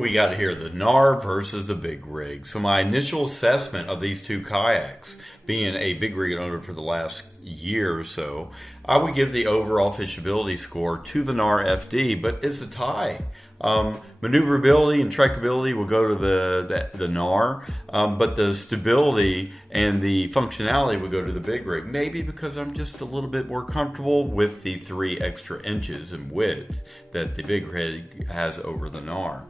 do we got here? The Knarr versus the BigRig. So my initial assessment of these two kayaks, being a BigRig owner for the last year or so, I would give the overall fishability score to the Knarr FD, but it's a tie. Maneuverability and trackability will go to the Knarr, but the stability and the functionality would go to the BigRig. Maybe because I'm just a little bit more comfortable with the 3 extra inches in width that the BigRig has over the Knarr.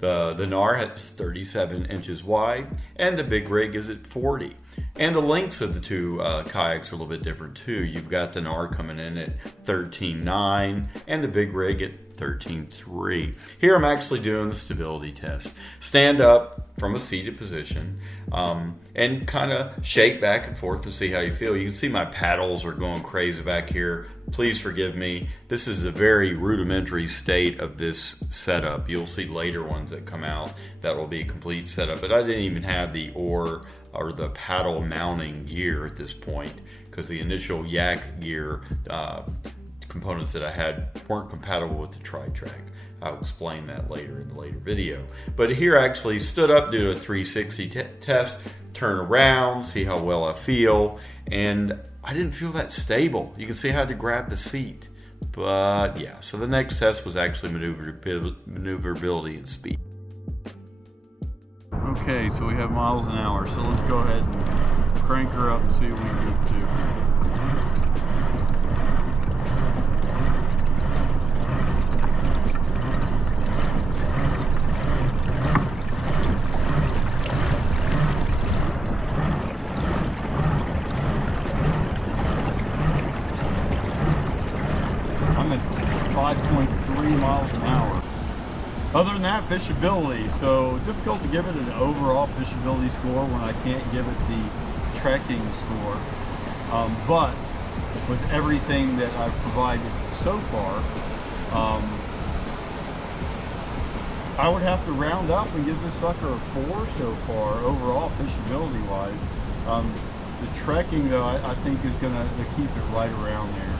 The Knarr has 37 inches wide, and the BigRig is at 40. And the lengths of the two kayaks are a little bit different too. You've got the Knarr coming in at 13.9 and the BigRig at 13.3. Here I'm actually doing the stability test. Stand up from a seated position and kind of shake back and forth to see how you feel. You can see my paddles are going crazy back here. Please forgive me. This is a very rudimentary state of this setup. You'll see later ones that come out that will be a complete setup, but I didn't even have the oar or the paddle mounting gear at this point because the initial yak gear components that I had weren't compatible with the tri-track. I'll explain that later in the later video. But here I actually stood up, did a 360 test, turn around, see how well I feel, and I didn't feel that stable. You can see I had to grab the seat. But yeah, so the next test was actually maneuverability and speed. Okay, so we have miles an hour, so let's go ahead and crank her up and see what we can get to. I'm at 5.3 miles an hour. Other than that, fishability. So difficult to give it an overall fishability score when I can't give it the trekking score. But with everything that I've provided so far, I would have to round up and give this sucker a 4 so far, overall fishability wise. The trekking though, I think is gonna keep it right around there.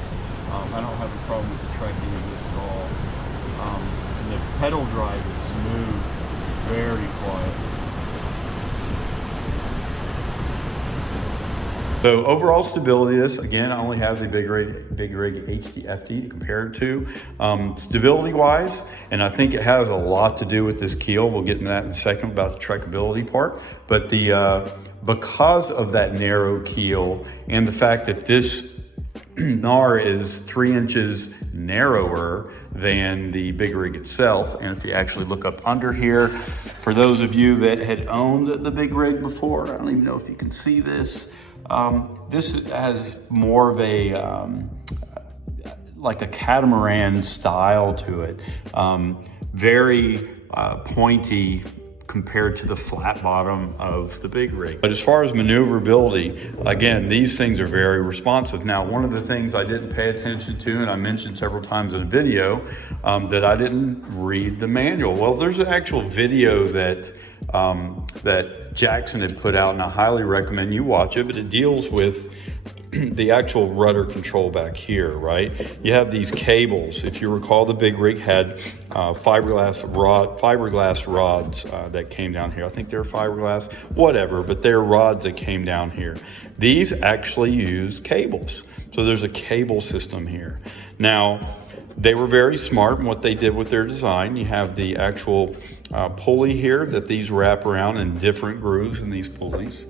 I don't have a problem with the trekking of this at all. The pedal drive is smooth, very quiet. So overall stability, this again, I only have the BigRig HDFD to compare it to. Stability wise, and I think it has a lot to do with this keel. We'll get into that in a second about the trackability part. But because of that narrow keel and the fact that this Knarr is 3 inches narrower than the BigRig itself, and if you actually look up under here, for those of you that had owned the BigRig before, I don't even know if you can see this. This has more of a like a catamaran style to it, very pointy compared to the flat bottom of the BigRig. But as far as maneuverability, again, these things are very responsive. Now, one of the things I didn't pay attention to, and I mentioned several times in the video, that I didn't read the manual. Well, there's an actual video that that Jackson had put out, and I highly recommend you watch it, but it deals with the actual rudder control back here, right? You have these cables. If you recall, the BigRig had fiberglass rods that came down here. I think they're fiberglass, whatever, but they're rods that came down here. These actually use cables. So there's a cable system here. Now, they were very smart in what they did with their design. You have the actual pulley here that these wrap around in different grooves in these pulleys.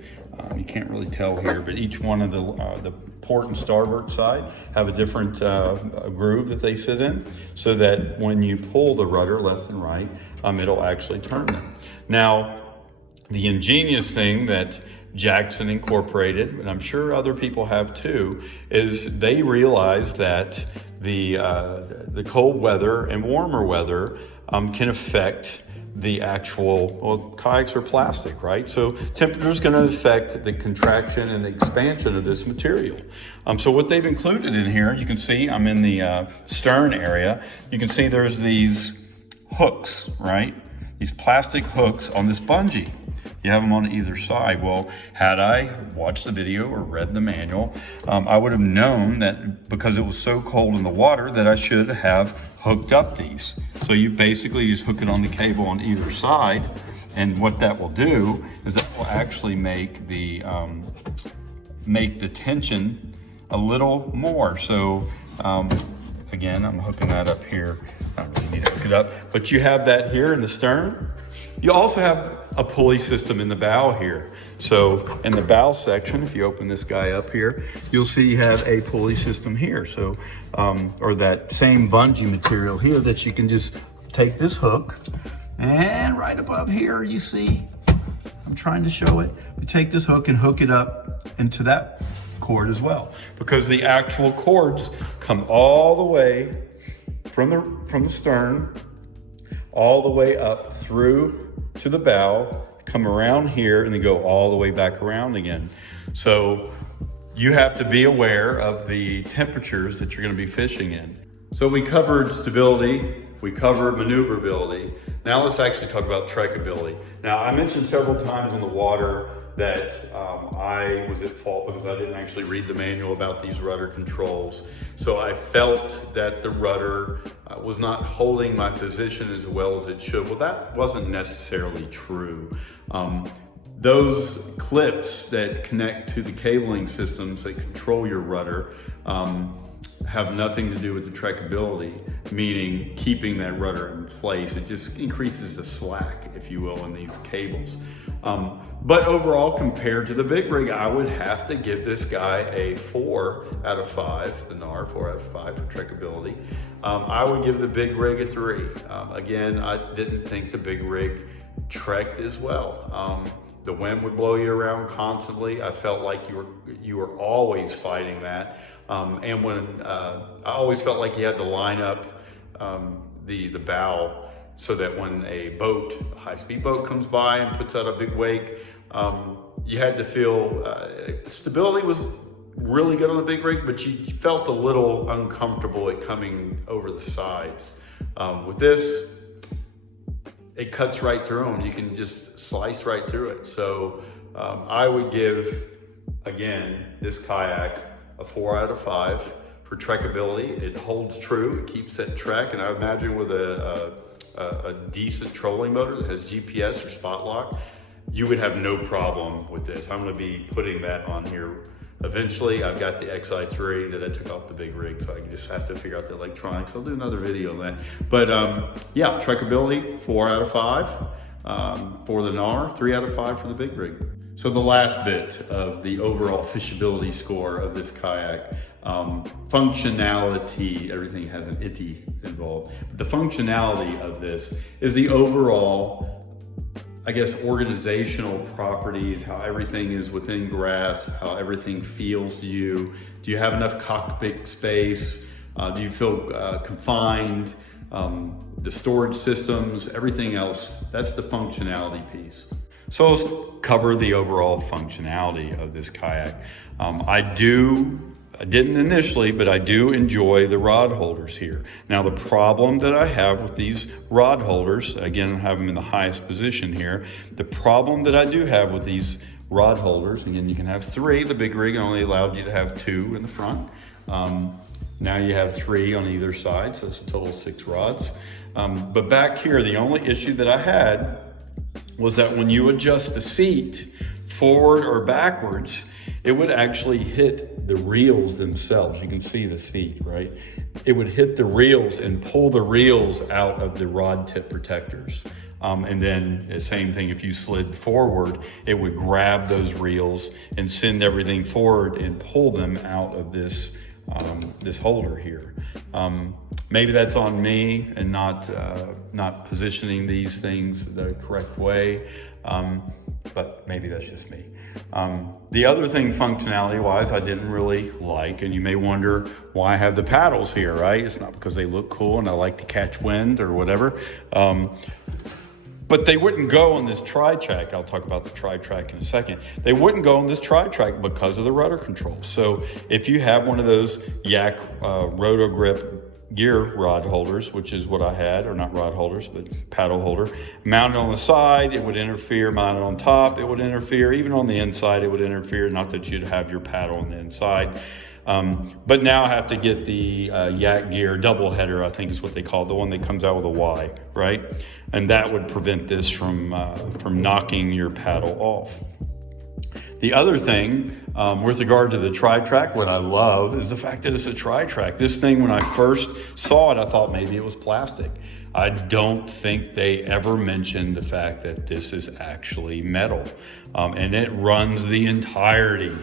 You can't really tell here, but each one of the port and starboard side have a different groove that they sit in, so that when you pull the rudder left and right, it'll actually turn them. Now, the ingenious thing that Jackson incorporated, and I'm sure other people have too, is they realized that the cold weather and warmer weather can affect the actual, well, kayaks are plastic, right? So temperature is going to affect the contraction and the expansion of this material. So what they've included in here, you can see I'm in the stern area. You can see there's these hooks, right? These plastic hooks on this bungee. You have them on either side. Well, had I watched the video or read the manual, I would have known that because it was so cold in the water that I should have hooked up these. So you basically just hook it on the cable on either side, and what that will do is that will actually make the tension a little more. So again, I'm hooking that up here. I don't really need to hook it up, but you have that here in the stern. You also have a pulley system in the bow here. So in the bow section, if you open this guy up here, you'll see you have a pulley system here. So, or that same bungee material here that you can just take this hook, and right above here, you see, I'm trying to show it. You take this hook and hook it up into that cord as well, because the actual cords come all the way from the stern, all the way up through to the bow, come around here, and then go all the way back around again. So you have to be aware of the temperatures that you're going to be fishing in. So we covered stability, we covered maneuverability. Now let's actually talk about trekkability. Now I mentioned several times in the water that I was at fault because I didn't actually read the manual about these rudder controls. So I felt that the rudder was not holding my position as well as it should. Well, that wasn't necessarily true. Those clips that connect to the cabling systems that control your rudder have nothing to do with the trekkability, meaning keeping that rudder in place. It just increases the slack, if you will, in these cables. But overall, compared to the BigRig, I would have to give this guy a 4 out of 5, the Knarr 4 out of 5 for trekkability. I would give the BigRig a 3. Again, I didn't think the BigRig trekked as well. The wind would blow you around constantly. I felt like you were always fighting that. And when I always felt like you had to line up the bow so that when a high-speed boat comes by and puts out a big wake, you had to feel stability was really good on the BigRig, but you felt a little uncomfortable at coming over the sides. With this, it cuts right through them. You can just slice right through it. So I would give, again, this kayak a 4 out of 5 for trekkability. It holds true, it keeps that trek, and I imagine with a decent trolling motor that has GPS or spot lock, you would have no problem with this. I'm gonna be putting that on here eventually. I've got the XI3 that I took off the BigRig, so I just have to figure out the electronics. I'll do another video on that. But yeah, trekkability, 4 out of 5 for the Knarr, 3 out of 5 for the BigRig. So the last bit of the overall fishability score of this kayak, functionality, everything has an itty involved. But the functionality of this is the overall, I guess, organizational properties, how everything is within grasp, how everything feels to you. Do you have enough cockpit space? Do you feel confined? The storage systems, everything else, that's the functionality piece. So let's cover the overall functionality of this kayak. I didn't initially, but I do enjoy the rod holders here. Now the problem that I have with these rod holders, again, I have them in the highest position here. The problem that I do have with these rod holders, again, you can have 3. The BigRig only allowed you to have 2 in the front. Now you have 3 on either side, so it's a total of 6 rods. But back here, the only issue that I had was that when you adjust the seat forward or backwards, it would actually hit the reels themselves. You can see the seat, right? It would hit the reels and pull the reels out of the rod tip protectors. And then the same thing, if you slid forward, it would grab those reels and send everything forward and pull them out of this this holder here. Maybe that's on me and not positioning these things the correct way, but maybe that's just me. The other thing, functionality wise, I didn't really like, and you may wonder why I have the paddles here, right? It's not because they look cool and I like to catch wind or whatever. But they wouldn't go on this tri-track. I'll talk about the tri-track in a second. They wouldn't go on this tri-track because of the rudder control. So if you have one of those Yak Roto Grip gear rod holders, which is what I had, or not rod holders, but paddle holder, mounted on the side, it would interfere. Mounted on top, it would interfere. Even on the inside, it would interfere. Not that you'd have your paddle on the inside. But now I have to get the yak gear double header, I think is what they call it, the one that comes out with a Y, right? And that would prevent this from knocking your paddle off. The other thing with regard to the tri-track, what I love is the fact that it's a tri-track. This thing, when I first saw it, I thought maybe it was plastic. I don't think they ever mentioned the fact that this is actually metal. And it runs the entirety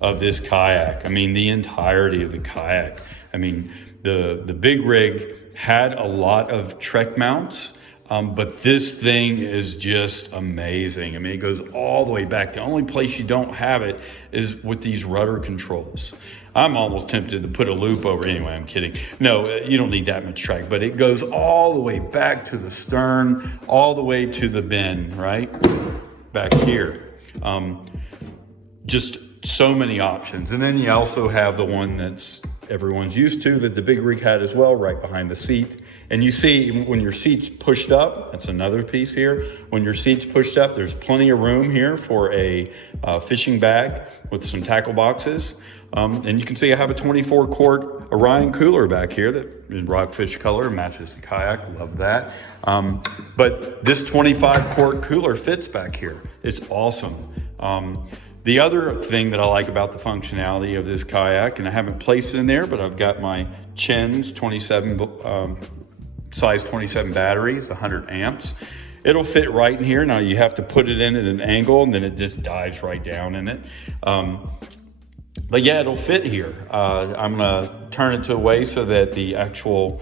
of this kayak. I mean, the entirety of the kayak. I mean, the BigRig had a lot of Trek mounts, but this thing is just amazing. I mean, it goes all the way back. The only place you don't have it is with these rudder controls. I'm almost tempted to put a loop over. Anyway, I'm kidding. No, you don't need that much track, but it goes all the way back to the stern, all the way to the bin, right? Back here. Just so many options. And then you also have the one that's everyone's used to, that the BigRig had as well, right behind the seat. And you see when your seat's pushed up, that's another piece here. When your seat's pushed up, there's plenty of room here for a fishing bag with some tackle boxes. And you can see I have a 24-quart Orion cooler back here that is rockfish color, matches the kayak, love that. But this 25-quart cooler fits back here. It's awesome. The other thing that I like about the functionality of this kayak, and I haven't placed it in there, but I've got my Chen's 27, size 27 battery, it's 100 amps. It'll fit right in here. Now you have to put it in at an angle and then it just dives right down in it. But yeah, it'll fit here. I'm gonna turn it to a way so that the actual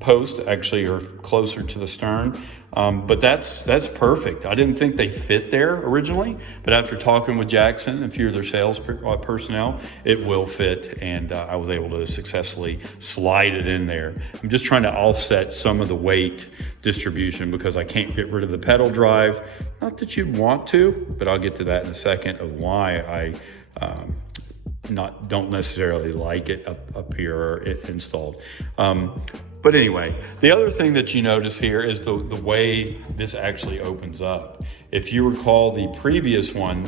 posts actually are closer to the stern. But that's perfect. I didn't think they fit there originally, but after talking with Jackson and a few of their sales personnel, it will fit, and I was able to successfully slide it in there. I'm just trying to offset some of the weight distribution because I can't get rid of the pedal drive. Not that you'd want to, but I'll get to that in a second of why I don't necessarily like it up here or installed. But anyway, the other thing that you notice here is the way this actually opens up. If you recall, the previous one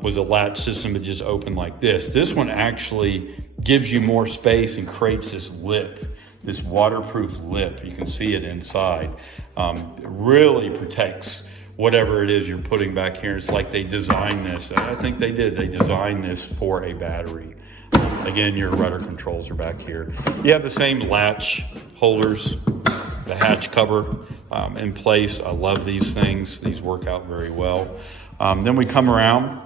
was a latch system that just opened like this. This one actually gives you more space and creates this lip, this waterproof lip. You can see it inside. It really protects whatever it is you're putting back here. It's like they designed this. I think they did. They designed this for a battery. Again, your rudder controls are back here. You have the same latch holders, the hatch cover in place. I love these things. These work out very well. Then we come around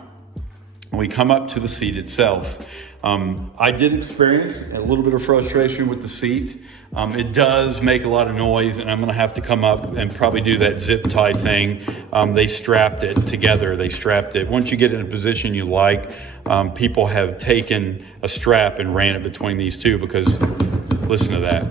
and we come up to the seat itself. I did experience a little bit of frustration with the seat. It does make a lot of noise, and I'm gonna have to come up and probably do that zip tie thing. They strapped it together. They strapped it. Once you get in a position you like, people have taken a strap and ran it between these two because, listen to that.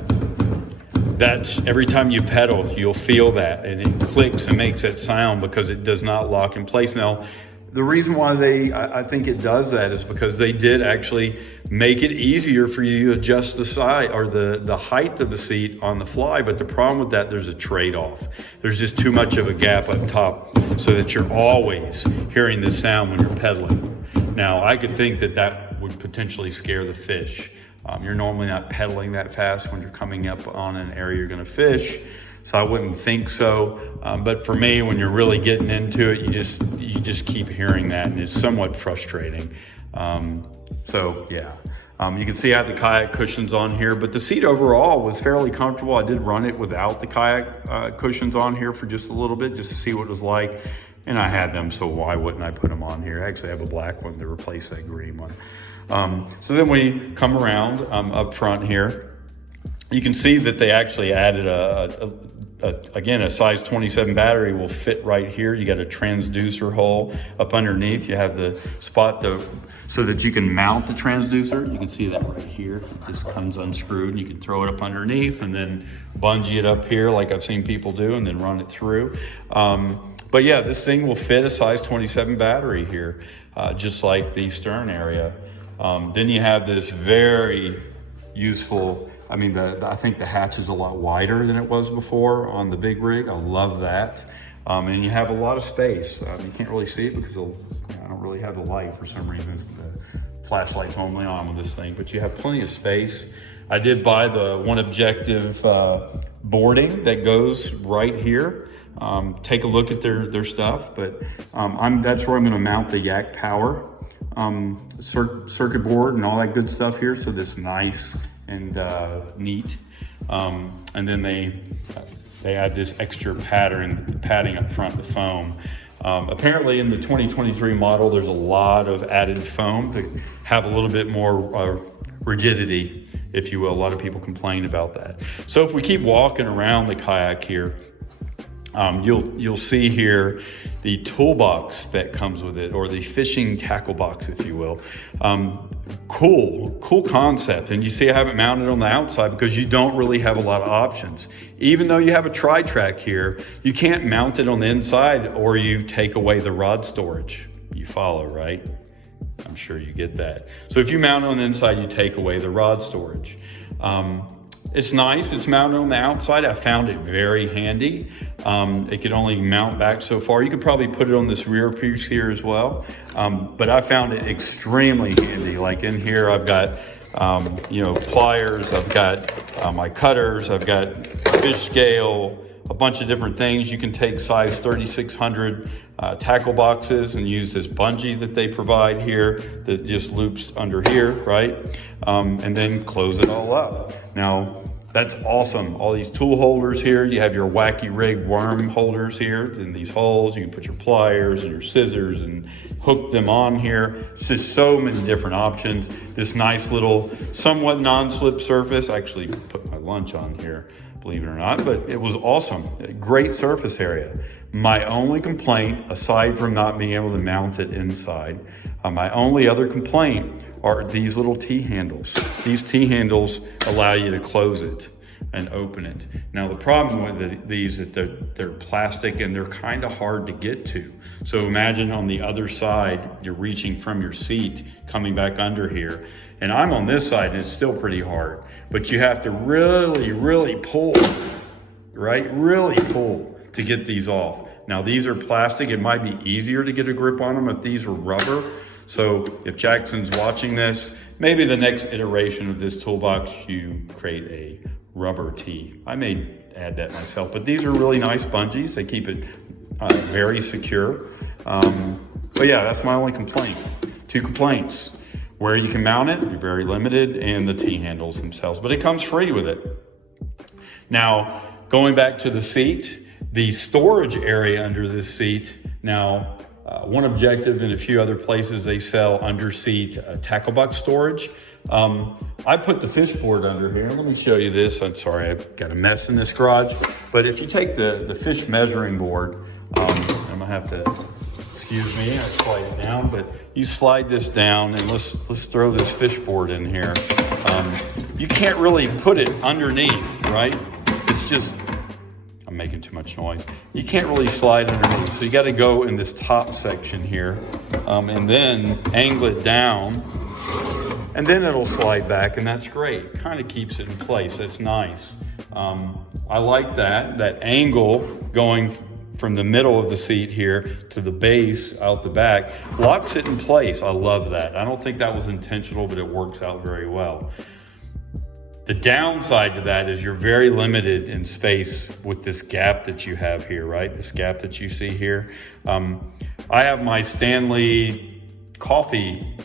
That's every time you pedal, you'll feel that, and it clicks and makes that sound because it does not lock in place. Now, the reason why I think it does that is because they did actually make it easier for you to adjust the side or the height of the seat on the fly. But the problem with that, there's a trade-off. There's just too much of a gap up top so that you're always hearing this sound when you're pedaling. Now, I could think that that would potentially scare the fish. You're normally not pedaling that fast when you're coming up on an area you're gonna fish. So I wouldn't think so, but for me, when you're really getting into it, you just keep hearing that, and it's somewhat frustrating. So yeah, you can see I have the kayak cushions on here, but the seat overall was fairly comfortable. I did run it without the kayak cushions on here for just a little bit, just to see what it was like, and I had them, so why wouldn't I put them on here? I actually have a black one to replace that green one. So then we come around up front here. You can see that they actually added again, a size 27 battery will fit right here. You got a transducer hole up underneath. You have the spot so that you can mount the transducer. You can see that right here. It just comes unscrewed, and you can throw it up underneath and then bungee it up here like I've seen people do and then run it through. But yeah, this thing will fit a size 27 battery here, just like the stern area. Then you have this very useful, I mean, I think the hatch is a lot wider than it was before on the BigRig. I love that. And you have a lot of space. You can't really see it because I don't really have the light for some reason. It's flashlight's normally on with this thing, but you have plenty of space. I did buy the one objective boarding that goes right here. Take a look at their stuff, but that's where I'm going to mount the Yak Power circuit board and all that good stuff here. So this nice and neat. And then they add this extra padding up front, the foam. Apparently in the 2023 model, there's a lot of added foam to have a little bit more rigidity, if you will. A lot of people complain about that. So if we keep walking around the kayak here, you'll see here the toolbox that comes with it, or the fishing tackle box, if you will. Cool concept. And you see I have it mounted on the outside because you don't really have a lot of options. Even though you have a tri-track here, you can't mount it on the inside or you take away the rod storage. You follow, right? I'm sure you get that. So if you mount it on the inside, you take away the rod storage. It's nice, it's mounted on the outside. I found it very handy. It could only mount back so far. You could probably put it on this rear piece here as well. But I found it extremely handy. Like in here, I've got, pliers, I've got my cutters, I've got fish scale, a bunch of different things. You can take size 3600 tackle boxes and use this bungee that they provide here that just loops under here, right? And then close it all up. Now, that's awesome. All these tool holders here. You have your wacky rig worm holders here in these holes. You can put your pliers and your scissors and hook them on here. It's just so many different options. This nice little somewhat non-slip surface. I actually put my lunch on here, believe it or not, but it was awesome. Great surface area. My only complaint, aside from not being able to mount it inside, my only other complaint are these little T-handles. These T-handles allow you to close it and open it. Now the problem with these is that they're plastic and they're kind of hard to get to. So imagine on the other side, you're reaching from your seat, coming back under here. And I'm on this side and it's still pretty hard, but you have to really pull, right? Really pull to get these off. Now these are plastic. It might be easier to get a grip on them if these were rubber. So if Jackson's watching this, maybe the next iteration of this toolbox, you create a rubber tee. I may add that myself, but these are really nice bungees. They keep it very secure. But yeah, that's my only complaint. 2 complaints. Where you can mount it, you're very limited, and the T-handles themselves, but it comes free with it. Now, going back to the seat, the storage area under this seat, now, One Objective and a few other places, they sell under seat tackle box storage. I put the fish board under here. Let me show you this. I'm sorry, I've got a mess in this garage. But if you take the fish measuring board, I'm gonna have to, excuse me, I slide it down, but you slide this down and let's throw this fish board in here. You can't really put it underneath, right? It's just, I'm making too much noise. You can't really slide underneath. So you got to go in this top section here and then angle it down, and then it'll slide back, and that's great. Kind of keeps it in place. That's nice. I like that angle going from the middle of the seat here to the base out the back, locks it in place. I love that. I don't think that was intentional, but it works out very well. The downside to that is you're very limited in space with this gap that you have here, right? This gap that you see here. I have my Stanley coffee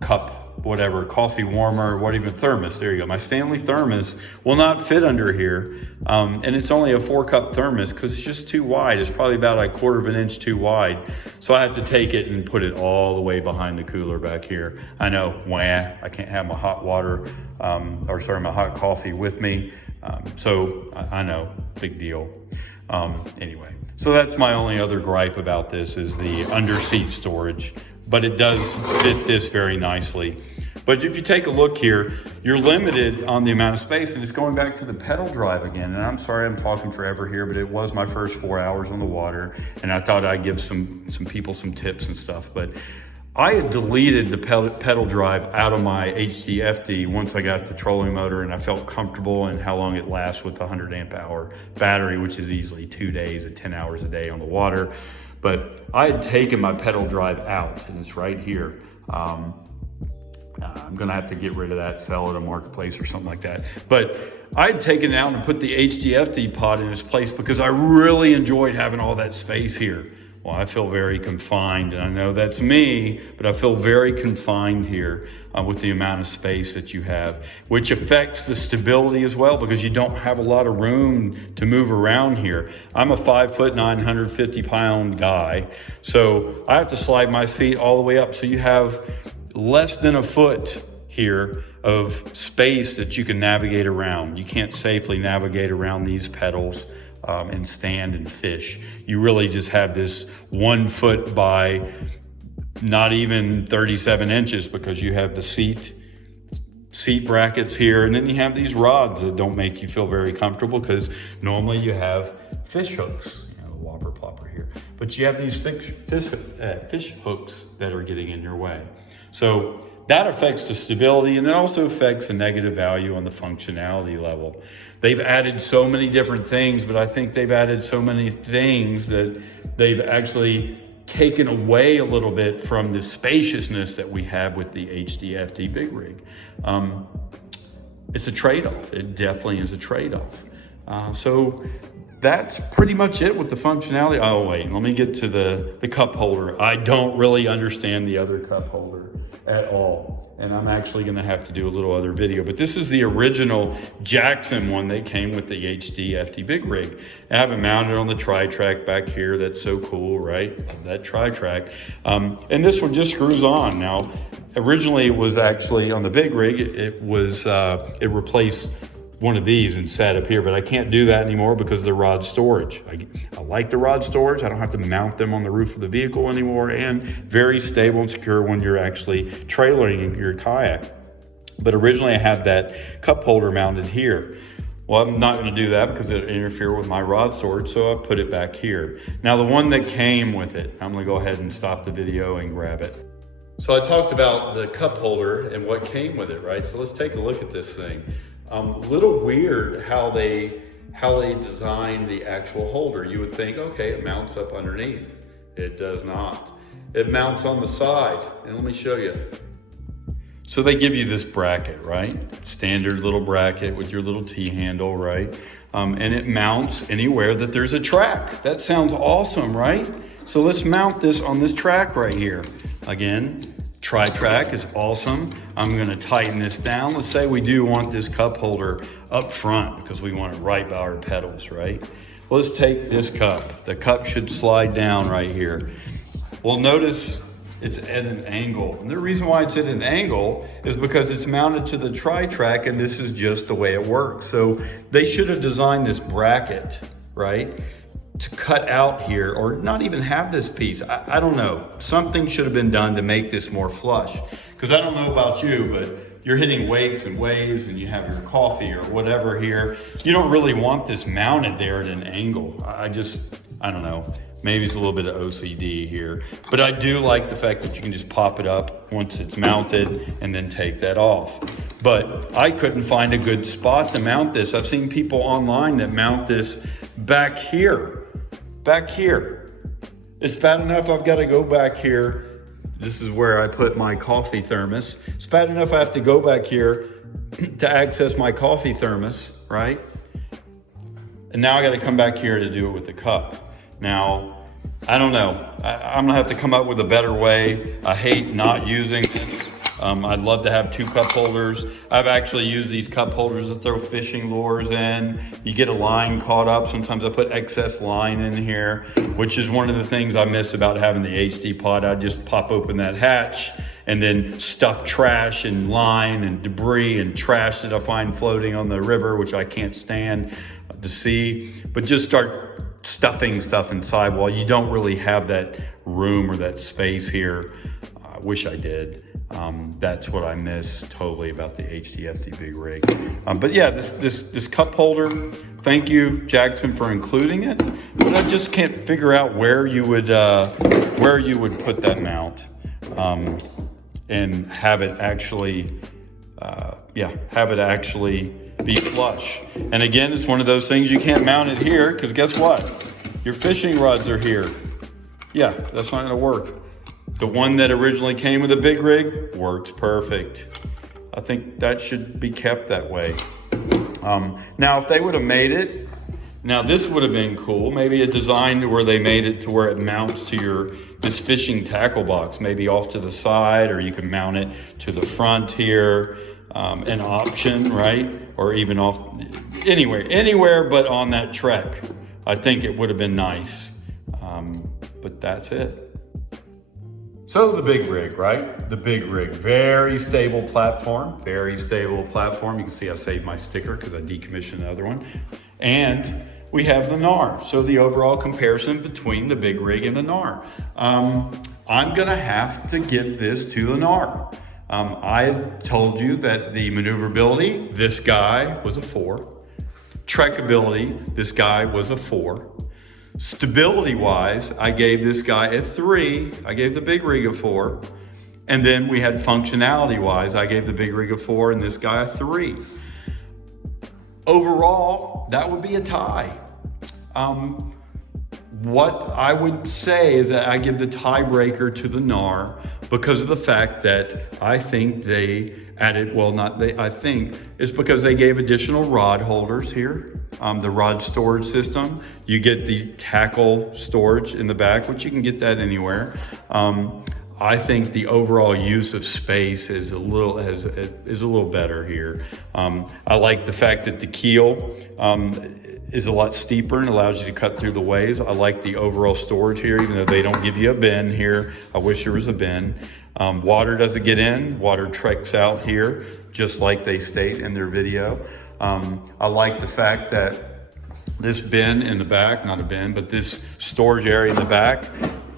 cup, whatever, coffee warmer, what even, thermos, there you go. My Stanley thermos will not fit under here. And it's only a 4-cup thermos because it's just too wide. It's probably about a 1/4 of an inch too wide. So I have to take it and put it all the way behind the cooler back here. I know, I can't have my hot water, my hot coffee with me. So I know, big deal. Anyway, so that's my only other gripe about this is the under seat storage, but it does fit this very nicely. But if you take a look here, you're limited on the amount of space, and it's going back to the pedal drive again. And I'm sorry I'm talking forever here, but it was my first 4 hours on the water, and I thought I'd give some people some tips and stuff. But I had deleted the pedal drive out of my HDFD once I got the trolling motor, and I felt comfortable in how long it lasts with the 100 amp hour battery, which is easily 2 days at 10 hours a day on the water. But I had taken my pedal drive out, and it's right here. I'm gonna have to get rid of that, sell it at a marketplace or something like that. But I'd taken it out and put the HDFD pod in its place because I really enjoyed having all that space here. Well, I feel very confined, and I know that's me, but I feel very confined here with the amount of space that you have, which affects the stability as well because you don't have a lot of room to move around here. I'm a 5 foot 950 pound guy, so I have to slide my seat all the way up. So you have less than a foot here of space that you can navigate around. You can't safely navigate around these pedals and stand and fish. You really just have this 1 foot by not even 37 inches because you have the seat brackets here, and then you have these rods that don't make you feel very comfortable because normally you have fish hooks, you know, the whopper plopper here, but you have these fish hooks that are getting in your way. So that affects the stability, and it also affects the negative value on the functionality level. They've added so many different things, but I think they've added so many things that they've actually taken away a little bit from the spaciousness that we have with the HDFD BigRig. It's a trade-off. It definitely is a trade-off. So that's pretty much it with the functionality. Oh wait, let me get to the cup holder. I don't really understand the other cup holder at all, and I'm actually going to have to do a little other video, but this is the original Jackson one that came with the HDFD BigRig. I have it mounted on the tri-track back here. That's so cool, right? Love that tri-track. And this one just screws on. Now originally it was actually on the BigRig, it replaced one of these and sat up here, but I can't do that anymore because of the rod storage. I like the rod storage. I don't have to mount them on the roof of the vehicle anymore, and very stable and secure when you're actually trailering your kayak. But originally I had that cup holder mounted here. Well, I'm not going to do that because it interfere with my rod storage, so I put it back here. Now the one that came with it, I'm going to go ahead and stop the video and grab it. So I talked about the cup holder and what came with it, right? So let's take a look at this thing. Little weird how they design the actual holder. You would think, okay, it mounts up underneath. It does not. It mounts on the side, and let me show you. So they give you this bracket, right? Standard little bracket with your little T-handle, right? And it mounts anywhere that there's a track. That sounds awesome, right? So let's mount this on this track right here. Again, tri-track is awesome. I'm gonna tighten this down. Let's say we do want this cup holder up front because we want it right by our pedals, right? Let's take this cup. The cup should slide down right here. Well, notice it's at an angle. And the reason why it's at an angle is because it's mounted to the tri-track, and this is just the way it works. So they should have designed this bracket, right, to cut out here, or not even have this piece. I don't know. Something should have been done to make this more flush. Because I don't know about you, but you're hitting weights and waves and you have your coffee or whatever here. You don't really want this mounted there at an angle. I don't know. Maybe it's a little bit of OCD here. But I do like the fact that you can just pop it up once it's mounted and then take that off. But I couldn't find a good spot to mount this. I've seen people online that mount this back here. Back here. It's bad enough I've got to go back here. This is where I put my coffee thermos. It's bad enough I have to go back here to access my coffee thermos, right? And now I got to come back here to do it with the cup. Now, I don't know. I'm gonna have to come up with a better way. I hate not using this. I'd love to have 2 cup holders. I've actually used these cup holders to throw fishing lures in. You get a line caught up. Sometimes I put excess line in here, which is one of the things I miss about having the HD pod. I just pop open that hatch and then stuff trash and line and debris and trash that I find floating on the river, which I can't stand to see, but just start stuffing stuff inside. Well, you don't really have that room or that space here. I wish I did. That's what I miss totally about the HDFD BigRig. But yeah, this cup holder, thank you, Jackson, for including it. But I just can't figure out where you would put that mount and have it actually, be flush. And again, it's one of those things you can't mount it here because guess what? Your fishing rods are here. Yeah, that's not gonna work. The one that originally came with a BigRig works perfect. I think that should be kept that way. Now, if they would have made it, now this would have been cool. Maybe a design where they made it to where it mounts to this fishing tackle box, maybe off to the side, or you can mount it to the front here. An option, right? Or even off, anywhere but on that Trek. I think it would have been nice. But that's it. So the BigRig, right? The BigRig, very stable platform, very stable platform. You can see I saved my sticker because I decommissioned the other one. And we have the Knarr. So the overall comparison between the BigRig and the Knarr. I'm gonna have to give this to the Knarr. I told you that the maneuverability, this guy was a 4. Trekkability, this guy was a 4. Stability-wise, I gave this guy a 3. I gave the BigRig a 4. And then we had functionality-wise, I gave the BigRig a 4 and this guy a 3. Overall, that would be a tie. What I would say is that I give the tiebreaker to the Knarr because of the fact that I think they added, well, not they, I think, is because they gave additional rod holders here. The rod storage system. You get the tackle storage in the back, which you can get that anywhere. I think the overall use of space is a little better here. I like the fact that the keel is a lot steeper and allows you to cut through the waves. I like the overall storage here, even though they don't give you a bin here. I wish there was a bin. Water doesn't get in, water treks out here, just like they state in their video. I like the fact that this bin in the back, not a bin, but this storage area in the back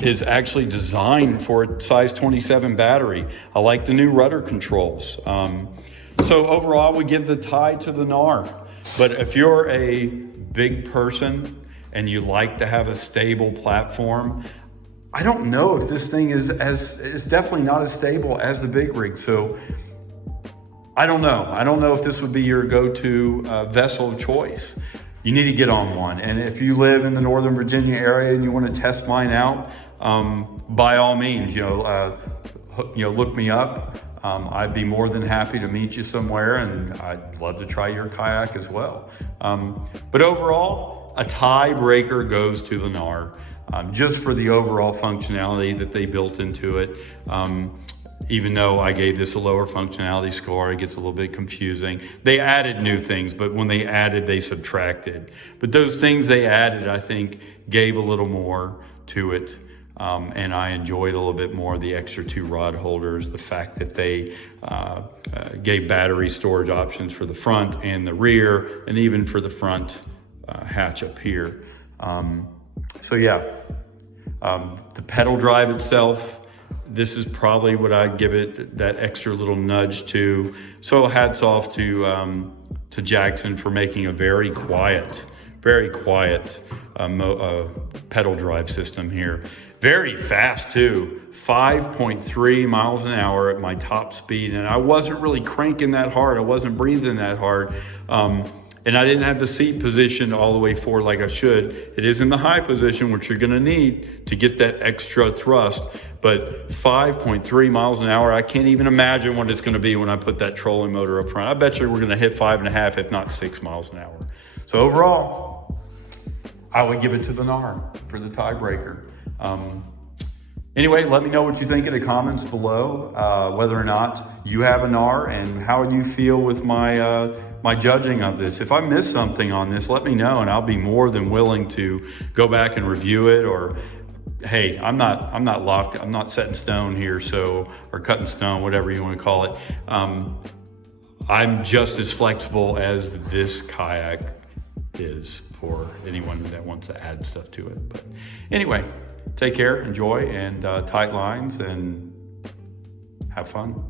is actually designed for a size 27 battery. I like the new rudder controls. So overall, we give the tie to the Knarr. But if you're a big person and you like to have a stable platform, I don't know if this thing is definitely not as stable as the BigRig. So I don't know. I don't know if this would be your go-to vessel of choice. You need to get on one. And if you live in the Northern Virginia area and you want to test mine out, by all means, look me up. I'd be more than happy to meet you somewhere, and I'd love to try your kayak as well. But overall, a tiebreaker goes to the Knarr, just for the overall functionality that they built into it. Even though I gave this a lower functionality score, it gets a little bit confusing. They added new things, but when they added, they subtracted. But those things they added, I think, gave a little more to it. And I enjoyed a little bit more the extra 2 rod holders, the fact that they gave battery storage options for the front and the rear, and even for the front hatch up here. So yeah, the pedal drive itself, this is probably what I'd give it that extra little nudge to. So hats off to Jackson for making a very quiet pedal drive system here. Very fast too, 5.3 miles an hour at my top speed. And I wasn't really cranking that hard. I wasn't breathing that hard. And I didn't have the seat positioned all the way forward like I should. It is in the high position, which you're gonna need to get that extra thrust. But 5.3 miles an hour, I can't even imagine what it's gonna be when I put that trolling motor up front. I bet you we're gonna hit 5.5, if not 6 miles an hour. So overall, I would give it to the Knarr for the tiebreaker. Anyway, let me know what you think in the comments below, whether or not you have a Knarr and how you feel with my my judging of this. If I missed something on this, let me know, and I'll be more than willing to go back and review it. Or hey, I'm not locked, I'm not set in stone here, so, or cut in stone, whatever you want to call it. I'm just as flexible as this kayak is for anyone that wants to add stuff to it. But anyway, take care, enjoy, and tight lines, and have fun.